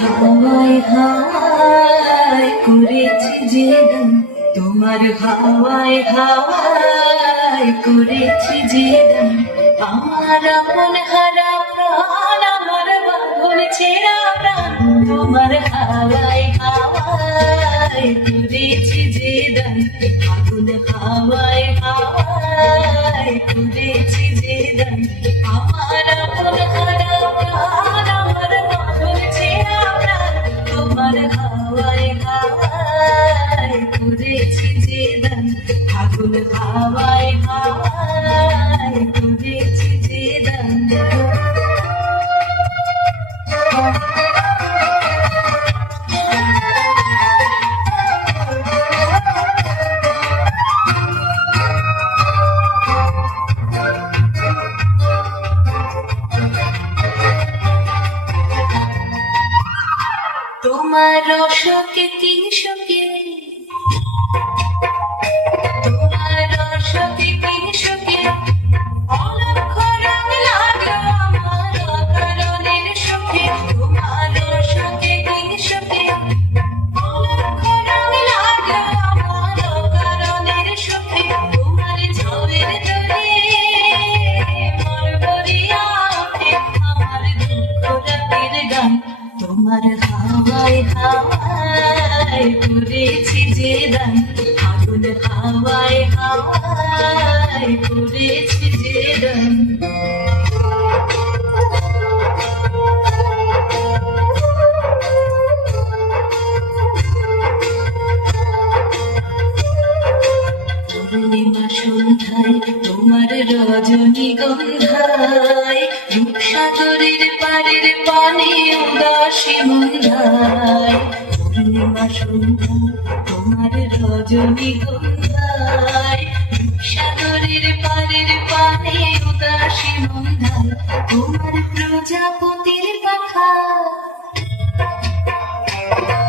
হাওয়ায় হাওয়ায় করেছি যে গান, তোমার হাওয়ায় হাওয়ায় করেছি যে গান। আমার আপন হারা প্রাণ, আমার বাঁধন ছেঁড়া প্রাণ, তোমার হাওয়ায় হাওয়ায় করেছি যে গান। আগুন হাওয়ায় হাওয়ায় করেছি যে গান। আমার আপন হারা প্রাণ, আমার বাঁধন ছেঁড়া প্রাণ, তোমার হাওয়ায় হাওয়ায় করেছি যে গান। আগুন হাওয়ায় হাওয়ায় করেছি যে গান। তোমার রসকে কিংসকে, তোমার রসকে কিংসকে অলক্ষ রং লাগলো আমার অকারণের সুখে। তোমার রসকে কিংসকে অলক্ষ রং লাগলো আমার অকারণের সুখে। তোমার ঝাউয়ের তরে মন ভরিয়া ওঠে আমার দুঃখ রাতের গান। তোমার হাওয়ায় হাওয়ায় করেছি যে গান। আগুন হাওয়ায় হাওয়ায় করেছি যে গান। পূর্ণিমা সন্ধ্যায় তোমার রজনীগন্ধায়, রূপসাগরের পাড়ের পানে উদাসী মন্ধায়। পূর্ণিমা সন্ধ্যায় তোমার রজনীগন্ধায়, রূপসাগরের পাড়ের পানে উদাসী মন্ধায়। তোমার প্রজাপতির পাখা,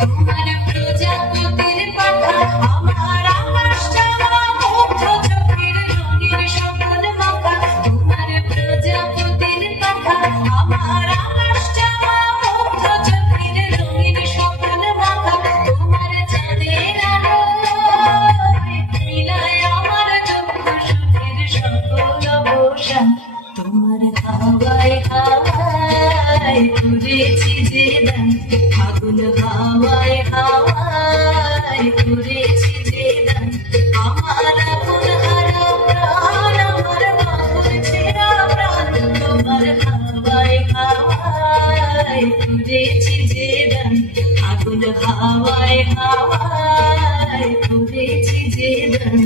তোমার প্রজাপতির পাখা আমার আকাশ চাওয়া মুগ্ধ চোখের রঙের স্বপ্ন মাখা। তোমার প্রজাপতির পাখা আমার আকাশ চাওয়া মুগ্ধ চোখের রঙের স্বপ্ন মাখা। তোমার চাঁদের আলোয় মিলায় আমার দুঃখ সুখের সকল অবসান। তোমার হাওয়ায় হাওয়ায় করেছি যে গান। আগুন হাওয়ায় হাওয়ায় করেছি যে গান। আমার আপন হারা প্রাণ, আমার বাঁধন ছেঁড়া প্রাণ, তোমার হাওয়ায় হাওয়ায় করেছি যে গান। আগুন হাওয়ায় হাওয়ায় করেছি যে গান।